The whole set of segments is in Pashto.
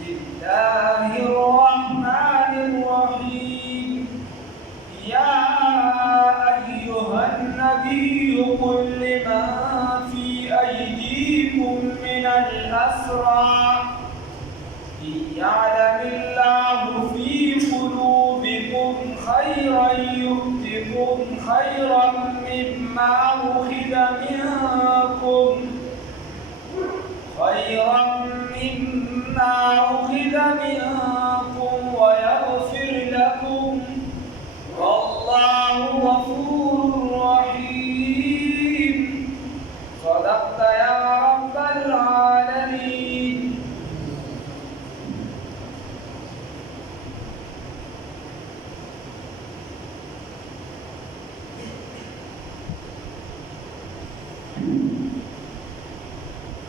الله الرحمن الرحيم يا أيها النبي قل لمن في أيديكم من الأسرى إن يعلم الله في قلوبكم خيرا يؤتكم خيرا مما أخذ منكم ويغفر لكم والله غفور رحيم. صدقت يا رب العالمين.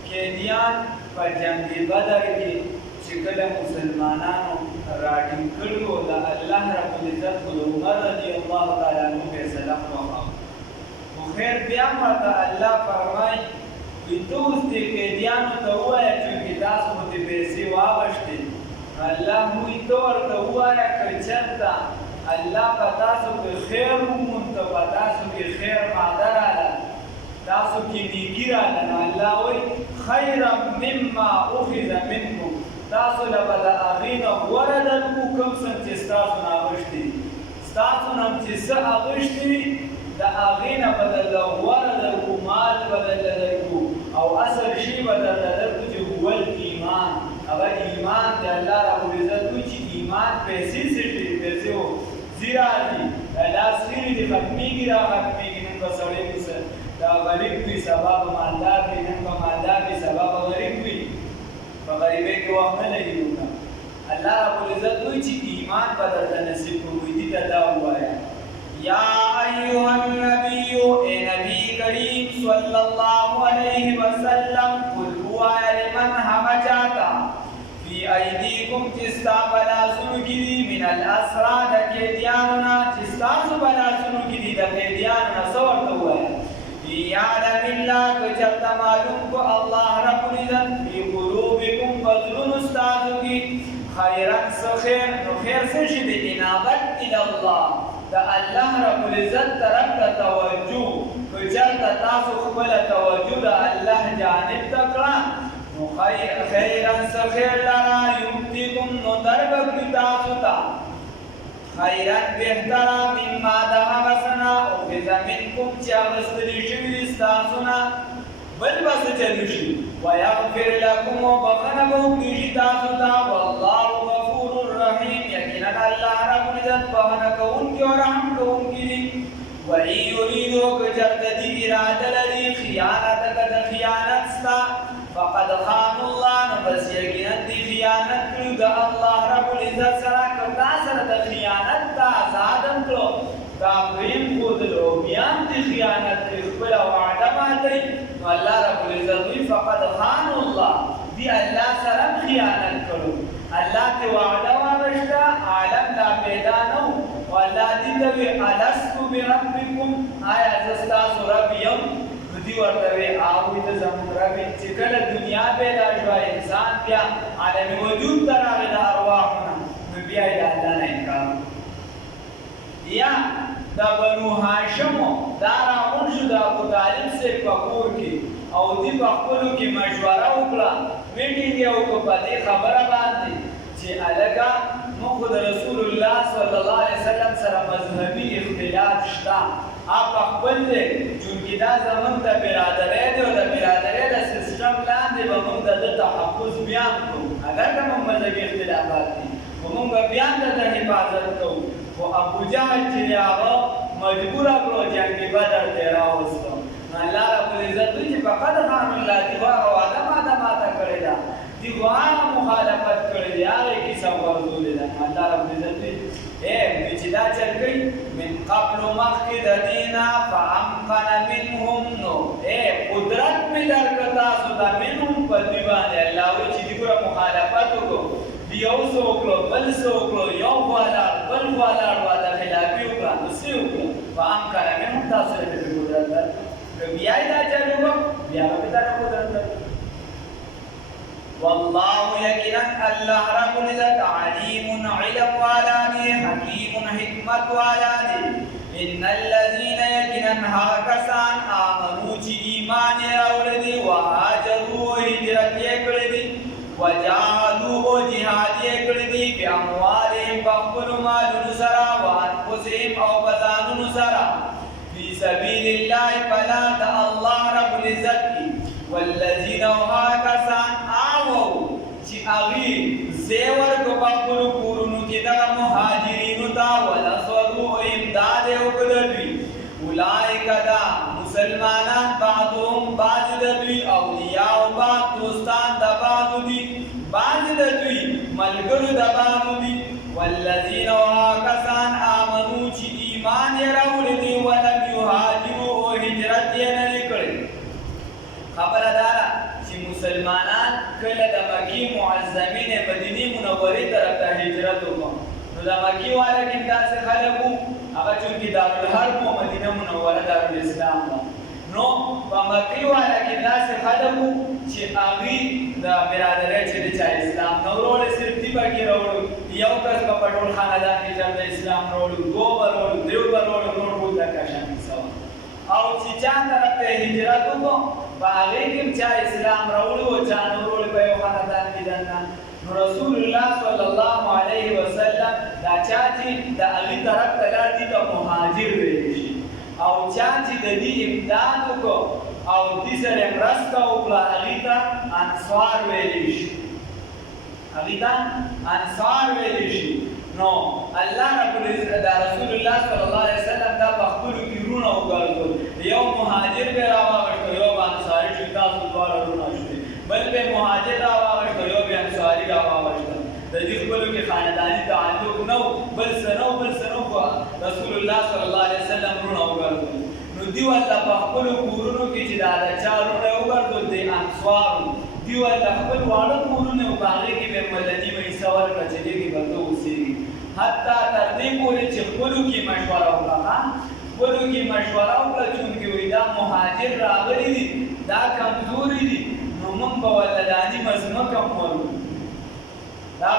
قیدیان په جنگ بدر کې چې کله مسلمانانو راټینګ کړي وو د الله رب العزت د عمر رضی الله تعالی عنہ فیصله وکړه. خو خیر بیا ورته الله فرمایي چې تاسو دې قیدیانو ته ووایه چې تاسو دې پیسې واغشتې. الله وایي ته ورته ووایه که چېرته الله په تاسو کې خیر ومونده، په تاسو کې خیر ماده راغله، تاسو کې نیکي راغله، نو الله وایي خیرا مما اخذ منکم، تاسو له به د هغې نه غوره درکړو کوم څه چې ستاسو نه اغوښتي. ستاسو نه چې څه اغوښتي وي د هغې نه به درله غوره درکړو، مال به درله درکړو او اصل شي به درله درکړو چې هو الایمان، هغه ایمان دی. الله ربالعزت وایي چې ایمان پیسې څټي، پیسې ځي راځي، لاس خیرې دې ختمېږي را ختمېږي. نن به سړی دا غریب وي سبا به مالدار وي، نن به مالدار وي سبا به غریب وي، په غریبۍ کې وخت نه لګي. الله ربالعزت وایي چې ایمان به درته نصیب کړو. دې ته دا ووایه یا ایها النبي، اے نبی کریم صلی الله علیه وسلم، قل ووایه لمن هغه چاته فی ایدیکم چې ستا په لاسونو کې دي من الاسرا د قیدیانو نه، چې ستاسو په لاسونو کې دي د قیدیانو نه، څه ورته ووایه یعلم الله که چرته معلوم کو الله رب العزت فی قلوبکم په زړونو ستاسو کې خیرا څه خیر، نو خیر څه شي د انابت الی الله، د الله رب العزت طرف ته توجه. که چرته تاسو خپله توجه د الله جانب ته کړه نو خیرا څه خیر لره یؤتیکم، نو دربکړي تاسو ته خیرا بهتره مما د هغه څه نه اخذ منکم چې اخیستلي شوي دي ستاسو نه، بل به څه چلو شي. ویغفر لکم او بخښنه به وکړي تاسو ته. والله غفور رحیم، یقینا الله رب العزت بخښنه کوونکی او رحم کوونکی دی. وان یریدو که چېرته دې اراده لري خیانتک د خیانت ستا فقد خانوا الله، نو بس یقینا دې خیانت کړي د الله رب العزت سره. که تا سره د خیانت ته آزادم کړو، تا پرېم ښودلو، بیا هم دې خیانت کړي، خپله وعده ماتوي، نو الله رب العزت وایي فقد خانوا الله، دې الله سره هم خیانت کړو. الله ته وعده واغشته، عالم لا پیدا نه و، او الله دې ته وایي الست بربکم، آیا زه ستاسو رب یم؟ دی ورته وی او د زمون رب چې کله دنیا پیدا شوه، انسان بیا عالم وجود ته راغی د ارواحونه، نو بیا یې د الله نه انکار. یا د بنو هاشمو دا راغون شو د ابوطالب صاحب په کور کې، او دوی په خپلو کې مشوره وکړه، میټینګ یې وکړه په دې خبره باندې چې هلکه موږ خو د رسول الله صلی الله علیه وسلم سره مذهبي اختلاف شته، آپ خپل دی چونکې دا زموږ د برادرۍ دی او د برادرۍ د سیسټم لاندې به موږ د ده تحفظ بیان کوو، اگر که موږ مذهبي اختلافات دي خو موږ به بیا هم د ده حفاظت کوو. خو ابوجهل چې دی هغه مجبوره کړو جنګ بدر ته یې راوستو. نو الله رب العزت وایي چې فقد خانوا الله، دي خو هغه وعده ماته کړې ده، دي خو هغه مخالفت کړې دي، هغې کیسه ورزولې ده. الله رب العزت وایي چې دا چل کوي من قبل مخکې د دې نه فامکن منهم، نو قدرت مې درکړه تاسو ته منهم په دوی باندې. الله وایي چې دوی ګوره مخالفت وکړو، دوی یو څه وکړو بل څه وکړو، یو خوا لاړ بل خوا لاړ، وعده خلافي وکړه، نو څه یې وکړو فامکن منهم، تاسو ته دې قدرت درکړه. که بیا یې دا چل وکړو بیا به دې ته قدرت درکړو. والله یقینا الله رب العزت علیم علم والا دی حکیم حکمت والا دی ان الذين يكنن کسان آمنو چې ایمان راوړل دي وهاجروا هجرت کړې دي وجاهدوا جهاد کړې دي باموالهم بخل مالونو سره وانفسهم او بدانونو سره فی سبیل الله فلا الله رب العزت والذین کسان آووا چې اغي زیور کو په کورونو کې د مهاجرینو ته ولصروا امداد وکړي اولئک دا مسلمانان بعضهم بعض د دوی اولیاء او بعض دوستان د بعض دي بعض د دوی ملګرو د بعض دي والذین کسان آمنو چې ایمان یې راوړي دي ولم یهاجروا او هجرت یې نه کړې خبردار چې مسلمانان کله د مکی معظمین مدینه منورې طرف ته هجرت وکړ نو د مکی والا کې داسې خلک وو هغه چې دارالحرب او مدینه منوره دارالاسلام نو په مکی والا کې داسې خلک وو چې هغه د برادرۍ چې د اسلام نو وروړي صرف دی باندې وروړو یو کس په پټول خاندان کې چې د اسلام وروړو دوه وروړو دیو وروړو نور ټول د کشان سوا او چې چا طرف ته هجرت وکړو باغې کې چې اسلام راوړو او چا نور په یو خاندان کې دنه نو رسول الله صلی الله علیه وسلم دا چا چې د هغه طرف ته راځي ته مهاجر ویل شي او چا چې د دې امداد وکړو او دې سره مرسته وکړه هغه ته انصار ویل شي هغه ته انصار ویل شي نو الله رب العزت دا رسول الله صلی الله علیه وسلم دا په خپل کیرونه وګالو یو مهاجر به راوړل یو انصاری چې تاسو دوه ورونه شي بل به مهاجر راوړل یو به انصاری راوړل د دې خپل کې خاندانی تعلق نو بل سنو رسول الله صلی الله علیه وسلم ورونه وګالو نو دی ولله په خپل کورونو کې چې دا چارونه وګالو د انصار دی ولله خپل واړه کورونه وګالو کې به ملنی مې سوال کړي چې بنده اوسېږي حتی تر دې پورې چې خپلو کې مشوره وکړه چې وي دا مهاجر راغلي دي دا کمزوري دي نو موږ به ورته دانې مځمکه ورکړو دا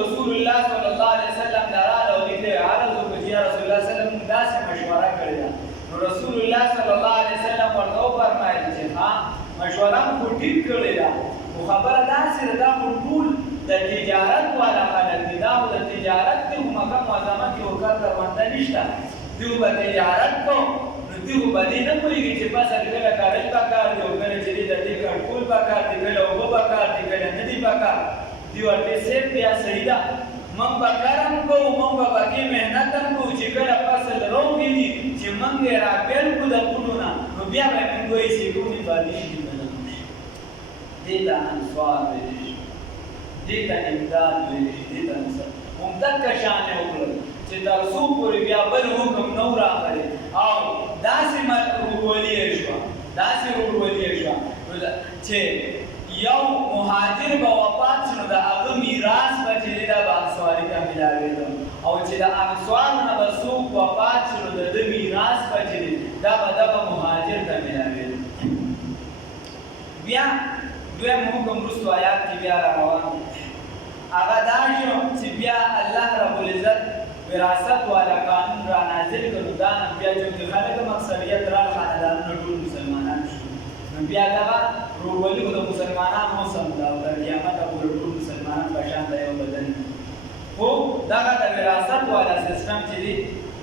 رسول الله صلی الله علیه وسلم دا راغله او دې ته عرض وکړ چې یا رسول الله صلی الله علیه وسلم داسې مشوره کړې ده نو رسول الله صلی الله علیه وسلم ورته وفرمایل چې ها مشوره خو ټیک کړې ده خو خبره داسې ده دا خو ټول د تجارت والا خلک دي دا د تجارت د مکه معظمه کې وکړ درونده نشته دیو به تجارت کو نو دیو به دې نه پوهېږي چې بس کله کارل پکار دی او کله چې د دې کنټرول پکار دی کله اوبه پکار دی کله نه دی پکار دیو ورته سیف بیا صحیح ده موږ به کار هم کوو موږ به پکې محنت هم کوو چې کله فصل راوګېږي چې موږ یې راپیل کړو د پولو نه نو بیا به موږ وایي چې کومې باندې شي دې ته انصار ویل شي دې ته امداد ویل شي دې ته نصر ممتد شان وکړل چې تر څو پورې بیا بل حکم نو راغلی او داسې ورولې شو چې یو مهاجر به وفات شو د هغه میراث به چې دی دا به انصاري ته میلاوېده او چې د انصارو نه به څوک وفات شو د ده میراث به چې دی دا به مهاجر ته میلاوېده بیا دویم حکم وروستو آیات کې بیا را روان هغه دا شو چې بیا الله رب العزت وراثت والا قانون را نازل کړو دا نه بیا چې خلک مقصدیت را خاندانونه ټول مسلمانان شو نو بیا دغه ورولي د مسلمانانو سم دا تر قیامت پورې ټول مسلمانان په شان دی یو بدن خو دغه د وراثت والا سیستم چې دی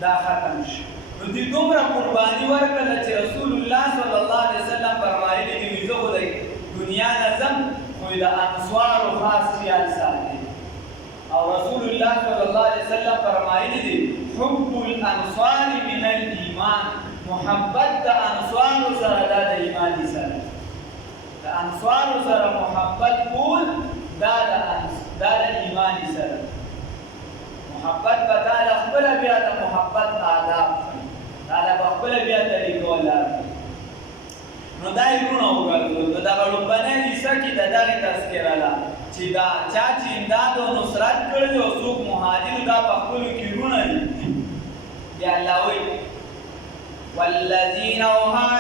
دا ختم شو نو دې دومره قرباني ورکړه چې رسول الله صلی الله علیه وسلم فرمایلی دي زه خو د دنیا نظم خو د انصارو خاص خیال ساتي او رسول الله صلی الله علیه وسلم فرمایلی دي حب الانصار من الايمان محبت د انصارو سره د ایمان سره د انصارو سره محبت کول دا د ایمان سره محبت به دا د خپل بیا د محبت آداب دا د خپل بیا طریقو لار نو دا یې ورونه وګرځول نو دغه لومبنۍ حصه کې د دغې تذکره ده چې دا چا چې امداد او نصرت کړی او څوک مهاجر دا په خپلو کې ورونه دي بیا الله وایي والذین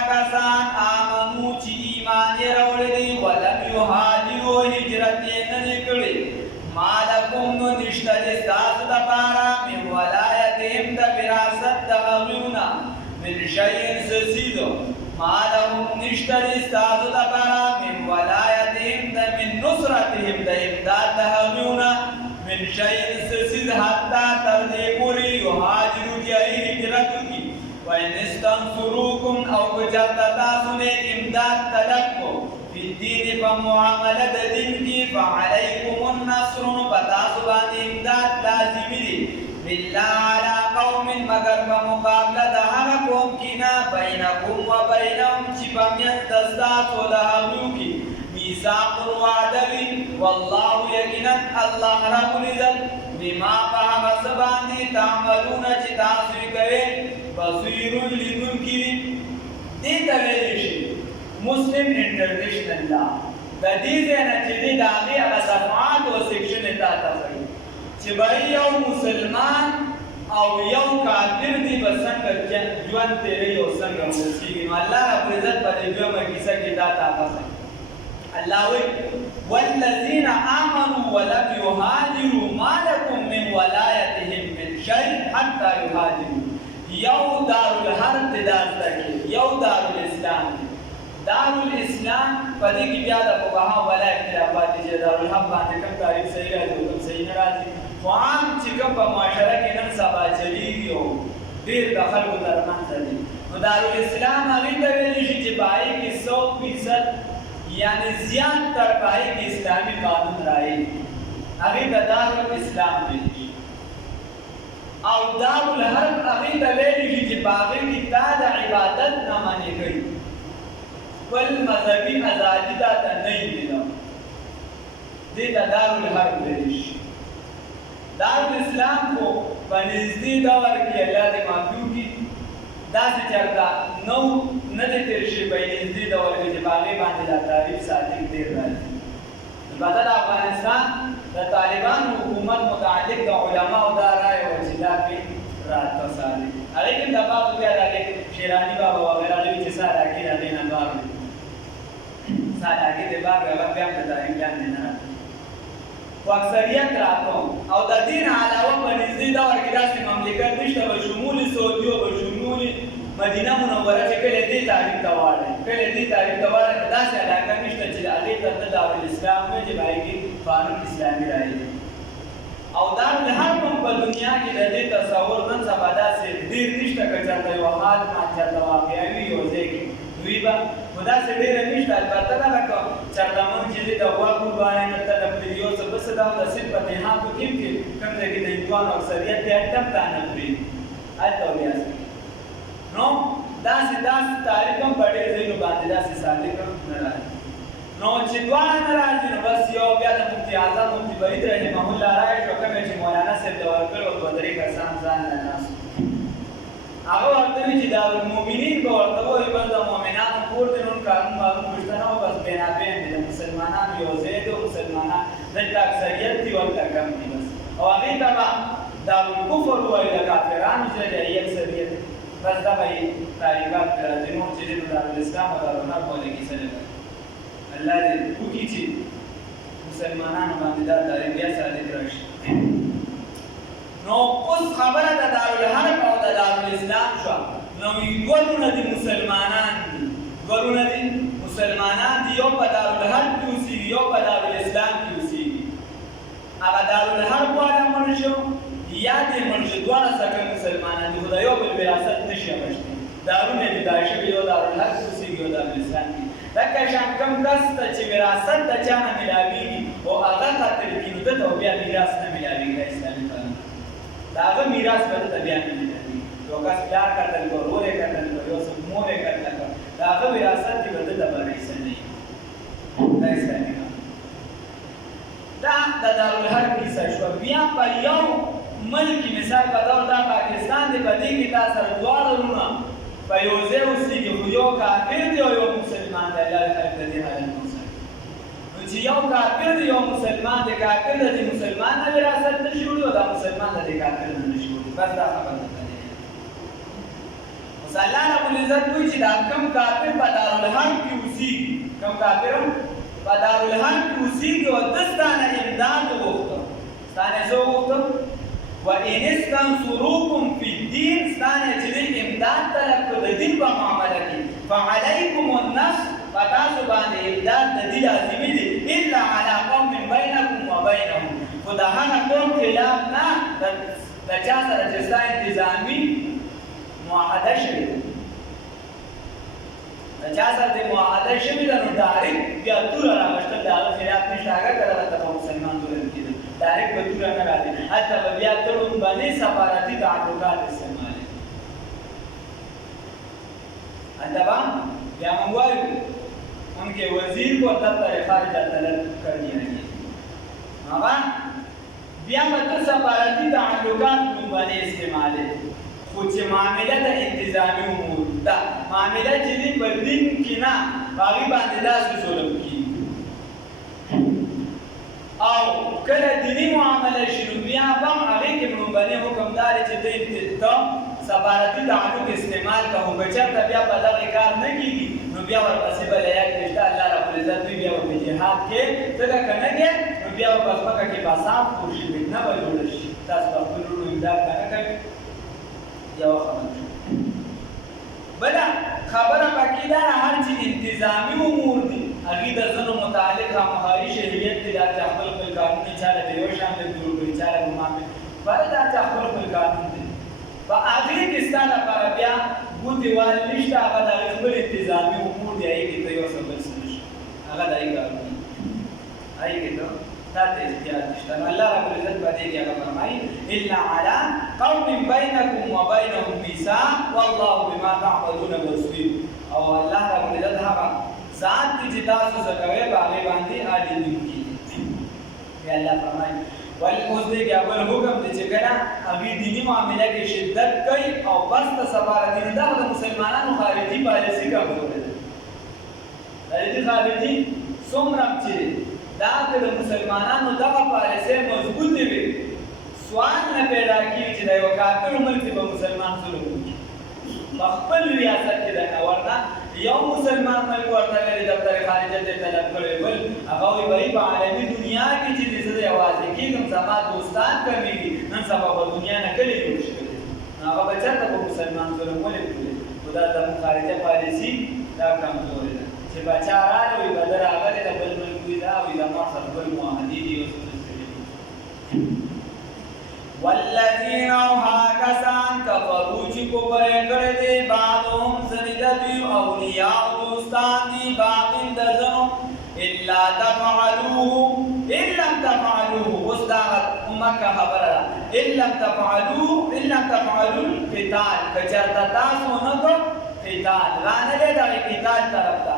کسان آمنو چې ایمان یې راوړی دی ولم یهاجروا هجرت یې نه دی کړی نشته دې ستاسو دپاره من ولایتهم د وراثت د هغوی نه من شیء څه څیز ما لهم نشته دې ستاسو دپاره من ولایتهم من نصرتهم د امداد د هغوی نه من شیء څه څیز حتی تر دې پورې یهاجرو چې هغوی هجرت وکړي وإن استنصروكم أو كجرتاسون إمداد تلقوا في الدين فمعاملة دين فعليكم النصر فتاسبان إمداد لازمي إلا على قوم مگر بمقابلة هغه قوم کنا بينكم وبينهم چې بمین تستاسو لهغوی ميثاق وعدوي والله یقینا الله رب العزت بما فهم سباني تعملون چې تاسو کوي بصیر لیدونکی دې ته ویل شي مسلم انټرنیشنل لا د دې نه چې دې د هغه صفحات او سیکشن ته تاسو چې بای یو مسلمان او یو کافر دی بسنګ ژوند تیرې او څنګه موسیقي الله رب عزت په دې یو مکیسه کې دا تاسو الله وی والذین آمنوا ولم يهاجروا ما لكم من ولایتهم من شيء حتى يهاجروا یو دارالحرب دار تکي یو دارالاسلام دارالاسلام په دې کې بیا د فقها ولا اختلافات دي چې دارالحرب باندې کوم تعریف صحیح راځي او کوم صحیح نه راځي خو عام چې کوم په معاشره کې نن سبا چلیږي او ډېر د خلکو ترمنځ دي نو دارالاسلام هغې ته ویلی شي چې په هغې کې 100% یعنی زیات تر په هغې کې اسلامي قانون رایج هغې ته دارالاسلام ویلی شي او دارالحرب هغې ته ویلی شي چې په هغې کې تا د عبادت نه منې کوي خپل مذهبي ازادي تا ته نه یې دي دې ته دارالحرب ویلی شي دارالاسلام خو په نږدې دور کې الله دې معافي وکړي داسې چېرته نه دی تېر شوي په نږدې دور کې چې په هغې باندې دا تعریف صادق ډېر راځي البته د افغانستان د طالبانو حکومت متعلق د علماو دا رایه وه چې دا پې راته صادق هغې کې د بعضو بیا د هغې شیراني بابا وغیره هغې چې ساداګي د هغې نه بار وي ساداګي د بار هغه بیا هم د تاریخیان نه راځي خو اکثریت راته او د دې نه علاوه په نږدې دور کې داسې مملکت نشته به شمول سعودي او به شمول مدینه منوره چې کله دې تاریخ ته واړی کله دې تاریخ ته واړی نو داسې علاقه نشته چې هغې ته ته دارالاسلام وایي چې په هغې کې قانون اسلامي رایج او دارالحرب هم په دنیا کې د دې تصور نن سبا داسې ډېر نشته که چېرته یو حال ما چېرته واقع وي یو ځای کې دوی به خو داسې ډېره نشته البته دغه که چېرته مونږ چې دی د غوا قربانۍ نه طلب کړي یو څه بس دا د صرف په نهادو کې کوم ځای کې د هندوانو اکثریت دی هلته هم تا نه پرېږدي هلته بیا نو داسې تاریخ هم په ډېر ځایونو باندې داسې صادق هم نه راځي نو چې دواړه نه راځي نو بس یو بیا د مفتي اعظم مفتي بعید رحمه الله رایې شو کومې چې مولانا صاحب ته ورکړی و دوه درې کسان ځان نه ناست هغه ورته وي چې دارالمؤمنین به ورته وایي بس د مؤمنانو کور دی نن قانون معلوم پوښتنه وه بس بینابین دي د مسلمانانو یو ځای دی مسلمانان دلته اکثریت دي ورته کم دي بس او هغې ته به دارالکفر وایي د کافرانو ځای دی هغې اکثریت بس دغه یې تعریفات پرې راځي نور چې دی نو دارالاسلام او دارالحرب باندې کیسه نه لري الله دې وکړي چې مسلمانانو باندې دا تعریف بیا صادق راشي نو اوس خبره د دارالحرب او د دارالاسلام شوه نو دوه لونه دي مسلمانان دي دوه لونه دي مسلمانان دي یو په دارالحرب کې اوسېږي یو په دارالاسلام کې اوسېږي هغه دارالحرب والا مړ شو یا دې مړ شو دواړه سکه مسلمانان دي خو د یو بل وراثت نشي اخیستی دارونه دي دا شوي یو دارالحرب کې اوسېږي یو دارالاسلام کې لکه شان کوم کس ته چې وراثت د چا نه میلاوېږي او هغه قتل کړي نو ده ته بیا میراث نه میلاوېږي د اسلامي قانون د هغه میراث به ده ته بیا نه میلاوېږي یو کس پلار قتل کړ ورور یې قتل کړ یو څوک مور یې قتل کړ د هغه وراثت دې به ده ته به رایسته نه وي دا اسلامي قانون دا د دارالحرب کیسه شوه بیا په یو ملک مثال په ډول دا پاکستان دی په دې کې تا سره دواړه وروڼه په یو ځای اوسېږي خو یو کافر دی او یو مسلمان دی الله دې خلک د دې حالت نه وساتي نو چې یو کافر دی یو مسلمان دی کافر د دې مسلمان نه وراثت نه شي وړي او دا مسلمان د دې کافر نه نه شي وړي بس دا خبره ده اوس الله رب العزت وایي چې دا کوم کافر په دارالحرب کې اوسېږي کوم کافر په دارالحرب کې اوسېږي او ده ستا نه امداد وغوښته ستا نه څه وغوښته وان استنصروكم في الدين ستانه چې امداد طلب کړو د دین په معاملې کې فعليكم النصر فتاسو باندې امداد د دې لازمي دي الا على قوم بينكم وبينهم خدا هغه قوم خلاف نه د چا سره چې ستاسو انتظامی معاهده شوي د چا سره د معاهده شوي ده نو ډایرکټ بیا توره راغشتل د هغه خلاف نشته هغه کله ورته په مسلمان تورن کېده ډایرکټ به توره نه راځي حتی به بیا تړون باندې سفارتي تعلقات استعمالوي अंतबा या मंगवाई उनके वजीर को दफ्तर खारिजा तलब करनी रही मगर बिया मतलब सफारती ताल्लुकात बने इस्तेमाल है कुछ मामला द इंतजामी उमूर दा मामला चीज़ पर दिन की ना बागी बांधदा से सोलम की और कल दीनी मामला शुरू बिया बम आगे के बने हुक्मदार चीज़ें तो सफारती ताल्लुक इस्तेमाल का हो बचा तबिया बदल कार न कीगी नो बिया वर पॉसिबल है कि अल्लाह रब्बुल इज्जत भी बिया वर जिहाद के तगा करने के नो बिया वर पसमा के पासाब खुशी बिना बलोड़श तास बखलू इमदाद करने का या खबर बड़ा खबर बाकीदा हर चीज इंतजामी उमूर दी अकीदा जनो मुतालिक हम हमारी शरीयत दिला चाहल बिल कानून चाले देव शामिल दूर चाले मुमामे बड़ा चाहल बिल कानून فآخر کستان لپاره بیا ګوتې وال نشته هغه د هغې خپل انتظامي امور دي هغې کې ته یو څه بل څه نشته هغه د هغې کارونه هغې کې ته دا ته احتیاط نشته نو الله ربالعزت په دې کې هغه فرمایي الا على قوم بینکم وبینهم میثاق والله بما تعملون بصیر او الله ربالعزت هغه ذات دی چې تاسو څه کوئ په هغې باندې عالمونکي بیا الله فرمایي والموز دې کې اول حکم دی چې کله هغې دیني معامله کې شدت کوي او بس د سفارتي نه دا د مسلمانانو خارجي پالیسي کمزورې ده خارجي څومره چې دا که د مسلمانانو دغه پالیسۍ مضبوطې وي سوال نه پیدا کېږي چې د یوه کافر ملک به مسلمان ظلم وکړي په خپل ریاست کې ده نه ورنه یو مسلمان ملک ورته ویلي دفتر خارجه ته طلب کړی بل هغه وایي په عالمي دنیا کې چې زه یوازې کېږم زما دوستان کمیږي نن سبا په دنیا نه کلي جوړ شوي دي نو هغه به چېرته په مسلمان ظلم ولې کړي خو دا زموږ خارجه پالیسي دا کمزورې ده چې بچا راغلی وي بدر راغلی د بل ملک وي دا وي زما سره بل معاهدې دي اوس والذین ها کسان کفروا چې کفر کړی دی بعضهم ځینې د دوی اولیاء دوستان دي بعض د ځینو الا تفعلوه ان لم تفعلوه اوس دا مکه خبره ده ان لم تفعلوه القتال که چېرته تاسو نه کو قتال رانغلی دغې قتال طرف ته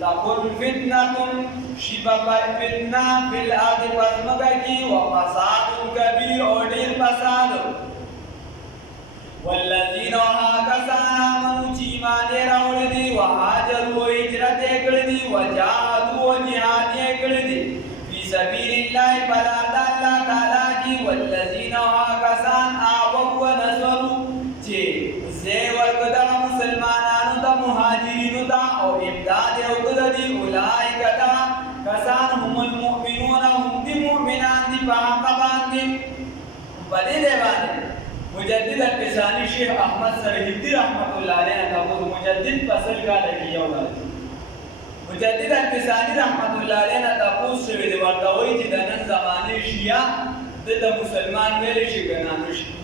تكون فتنة شبه فتنة في الأرض فاسمكي وفساد كبير أولي الفساد والذين هكذا آمنوا جيمان راولدي وهاجروا وهجرت اکړدي وجاهدوا وجهاد اکړدي في سبيل الله فلا الله تعالى کی والذين هكذا آووا ونصروا چې زه ورکدا مسلمانانو ته مهاجرینو ته او امداد وکړي اولئک دا کسان هم المؤمنون هم دي مؤمنان دي په حق باندې باندې مجدد القسانی شیخ احمد سرهدی رحمت الله علیه تاسو مجدد فصل کا لګي یو مجدد القسانی رحمت الله علیه تاسو شوی دی ورته وایي چې د نن زمانه شیعه د مسلمان ویل شي کنه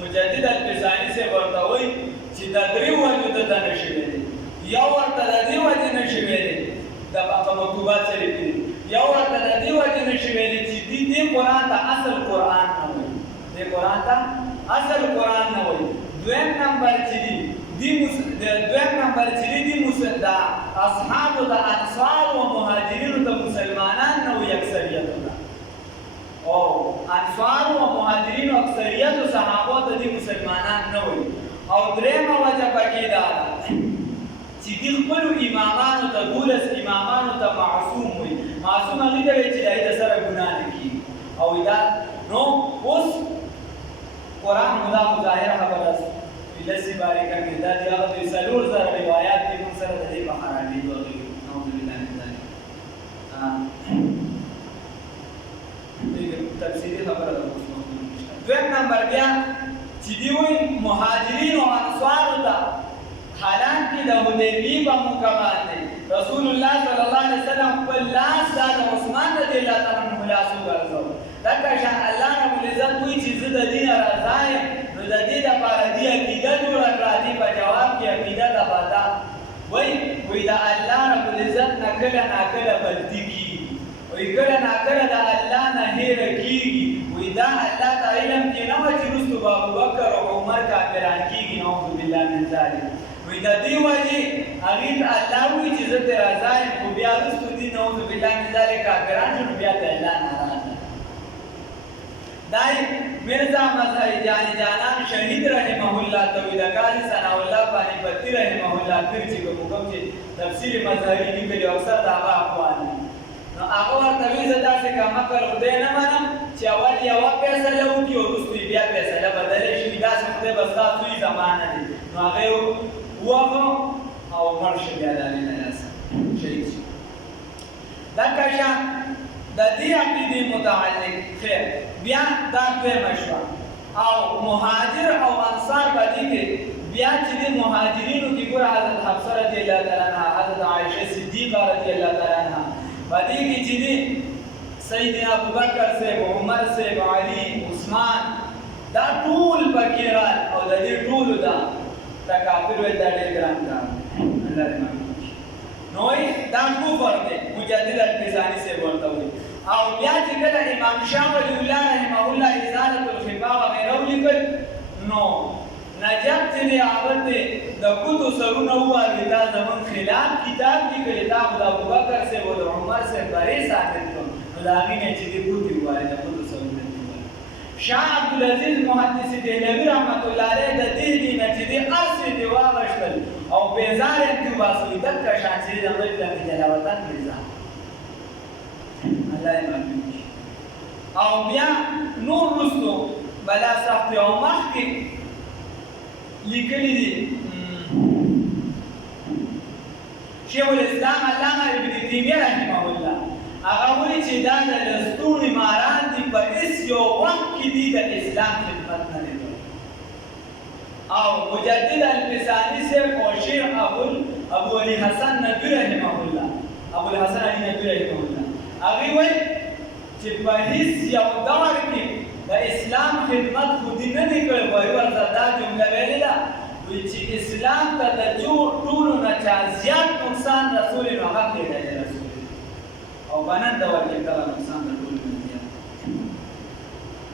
مجدد القسانی سے ورته وایي چې د درې وجو د نشي ویل یو ورته د دې وجه نشي ویل د په مکتوبات سره دي یو ورته د دې وجه نشي ویل چې دې قرآن ته اصل قرآن نه وایي دې قرآن ته اصل قرآن نه وایي دویم نمبر چې دی مسلمان اصحاب د انصار او مهاجرینو د مسلمانان نه وي اکثریت او انصار او مهاجرینو اکثریت صحابه د مسلمانان نه وي او درېمه وجه پکې ده چې دی خپل امامانو ته دولس امامانو ته معصوم وي معصوم هغه ته چې دای د سره ګناه نه کوي او دا نو اوس قرآن مدا مظاهره خبره ده لسی باریک کې دا دی هغه د سلور زره روایت دي موږ سره د دې په خرابې دوی نعوذ بالله من ذلک دغه تفصیلی خبره ده اوس موږ نشته دویم نمبر بیا چې دی وایي مهاجرین او انصارو ته حالانکه د حدیبیې په موقع باندې رسول الله صلی الله علیه وسلم خپل لاس د عثمان رضی الله تعالی عنه لاس وګرځاو دغه شان الله رب العزت وایي چې زه د دې نه راضی یم نو د دې دپاره دې عقیده جوړه کړه دې په جواب کې عقیده ده بادا وایي د الله رب العزت نه کله ناکله غلطي کېږي وایي کله ناکله د الله نه هیره کېږي وایي دا الله ته علم کې نه وه چې وروستو به ابوبکر او عمر کافران کېږي نعوذ بالله من ذلک وی د دې وجې هغې ته الله وایي چې زه ترې راضی یم خو بیا وروستو دي نعوذ بالله من ذلک کافران شو نو بیا ته الله ناراضه دا مرزا مظهر جانان شهید رحمه الله ته وایي د قاضي ثناء الله پانیپتي رحمه الله پیر چې کوم چې تفسیر مظهري لیکلي اکثر د هغه اقوال نو هغه ورته وایي زه داسې کوم عقل خدای نه منم چې اول یوه فیصله وکړي او وروستو بیا فیصله بدلې شي داسې خدای به ستا سوی زمانه دی نو هغه وافو او مرش بیا د علی نه شهید شي دغه شان د دې عقیدې متعلق خیر بیا دا دویمه شوه او مهاجر او انصار په دې کې بیا چې د مهاجرینو کې ګوره حضرت حفصه رضی الله تعالی عنها حضرت عایشه صدیقه رضی الله تعالی عنها په دې کې چې د سیدنا ابوبکر صاحب عمر صاحب علي عثمان دا ټول پکې رال او د دې ټولو دا کافر ویل دا ډېر ګران کار الله دې معلوم نو دا کفر دی مجدد الفساني صاحب ورته وایي او بیا چې کله امام شاه ولی الله رحمه الله ازاله الخفا وغیره ولیکل نو نجف چې دی هغه ته د ګوتو سرونه ووالي دا زموږ خلاف کتاب لیکلی دا خو د ابوبکر صاحب او د عمر صاحب بری ثابت کړو نو د هغې نه چې دې ګوتې ووالي د ګوتو سرونه شاه عبدالعزیز محدث دهلوي رحمت الله علیه د دې دي نه چې دې هر څه دې واغشتل او بیزار یې دې وباسوي دغه شان چې د ملک د جلاوطن بیزار الله یې معلوم کړي او بیا نور وروستو بلا سخت او مخکې لیکلي دي شیخ الاسلام علامه ابن تیمیه رحمه الله هغه وایي چې دا د لستوڼي ماران دي په هېڅ یو وخت کې دي د اسلام خدمت نه دی او مجدد الفساني صاحب او شیخ ابو علي حسن ندوي رحمه الله ابو الحسن علي ندوي رحمه الله هغوی وایي چې په هېڅ یو دور کې د اسلام خدمت خو دې نه دی کړی وایي ورته دا جمله ویلې ده وایي چې اسلام ته د ټولو نه چا زیات نقصان رسول نو هغه پرېږدی رسول او بنن دور کې کله نقصان د ټولو نه زیات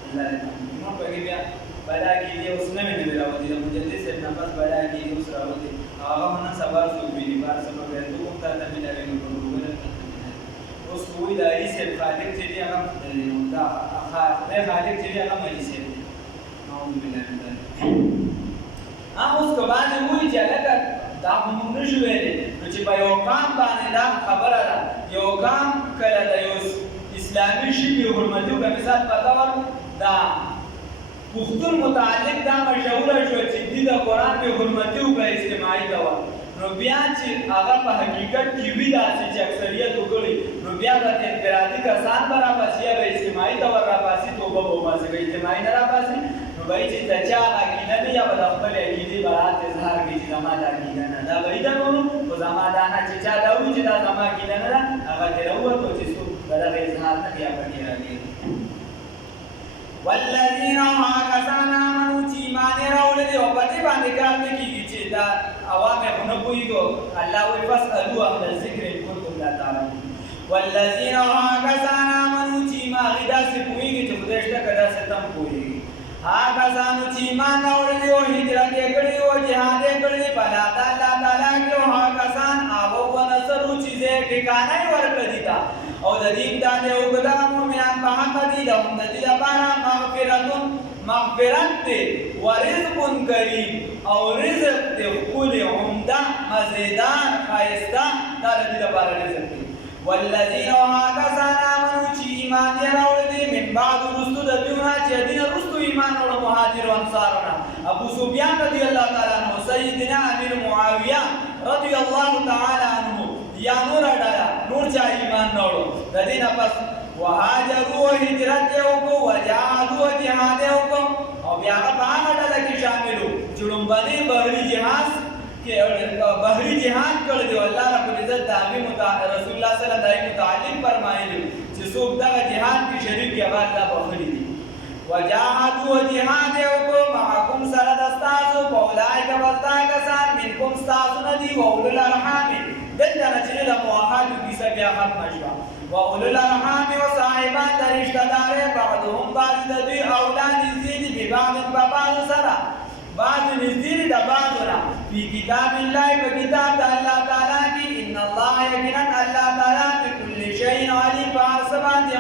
الله دې موږ پکې بیا بلا کېدې اوس نوې نوې راوځي د مجدد صاحب نه پس بلا کېدې اوس راوځي هغه هم نن سبا څوک ویني بار سبا بیا ته کوم تا ته مینوي نو اوس وایي د علي صاحب خالق چې دی هغه دا خدای خالق چې دی هغه علي صاحب دی نعوذ بالله من ذلک اوس که باندې وایي چې هلکه دا خو موږ نشو ویلی نو چې په یو قام باندې دا خبره ده یو قام کله د یو اسلامي ژبې حرمتي وکړه مثال په طور دا پښتون متعلق دا مشهوره شوه چې دوی د قرآن بې حرمتي وکړه اجتماعي ډول نو بیا چې هغه په حقیقت کې وي داسې چې اکثریت وکړي نو بیا به انفرادي کسان به راپاسي یا به اجتماعي ډول راپاسي توبه به وباسي که اجتماعي نه راپاسي نو به چې د چا عقیده نه یا به د خپلې عقیدې برات اظهار کړي چې زما دا عقیده نه دا به یې درنو خو زما دا نه چې چا دا وایي چې دا زما عقیده نه ده هغه ترې راووتو چې څوک د دغه اظهار نه بیا پکې راګېږي والذین هغه کسان آمنو چې ایمان یې راوړی دی او په دې باندې کار نه کېږي چې دا عوام یې خو نه پوهېږو الله وایي فاسألوا اهل الذکر ان کنتم لا تعلمون والذین هغه کسان آمنو چې هغې داسې پوهېږي چې خدای شته که داسې ته هم پوهېږي هغه کسانو چې ایمان راوړی دی او هجرت یې کړی او جهاد یې کړی دی په لار د الله تعالی کې او هغه کسان آبو ونصرو چې ځای ټکانه یې ورکړه دي ته او د دې امداد یې وکړه مؤمنان په حق دي د هم د دې لپاره مغفرت دی ورزق کریم او رزق دی ښکلی عمده مزیدار ښایسته دا د دې لپاره رزق دی والذین هغه کسان آمنو چې ایمان یې راوړی دی من بعد وروستو د دوی نه چې دې نه وروستو ایمان راوړه مهاجر و انصارو نه ابو سفیان رضی الله تعالی عنه سیدنا امیر معاویه رضی الله تعالی عنه یا نور ډله نور چا ایمان نه وړو د دې نه پس وهاجروا هجرت یې وکړو وجاهدوا جهاد یې وکړو بیا هغه هغه ډله کې شامل وو چې لومبني بحري جهاد کړی دی. الله رب العزت د هغې رسول الله صلی الله علیه وسلم متعلق فرمایلي چې څوک دغه جهاد کې شریک وي هغه الله بخښلي دي. وجاهدوا جهاد وکړو معکم سره د ستاسو په اولئک به ستا کسان منکم ستاسو نه دي واولو الارحام دلته نه چې د مواخاتو کیسه بیا ختمه شوه. واولو الارحام و صاحبان د رشته دارۍ بعضهم بعض د دوی اولاد نږدې دي ببعض په بعضو سره بعض نږدې دي د بعضو نه فی کتاب الله په کتاب د الله تعالی کې ان الله یقینا الله تعالی بکل شیء علیم په هر څه باندې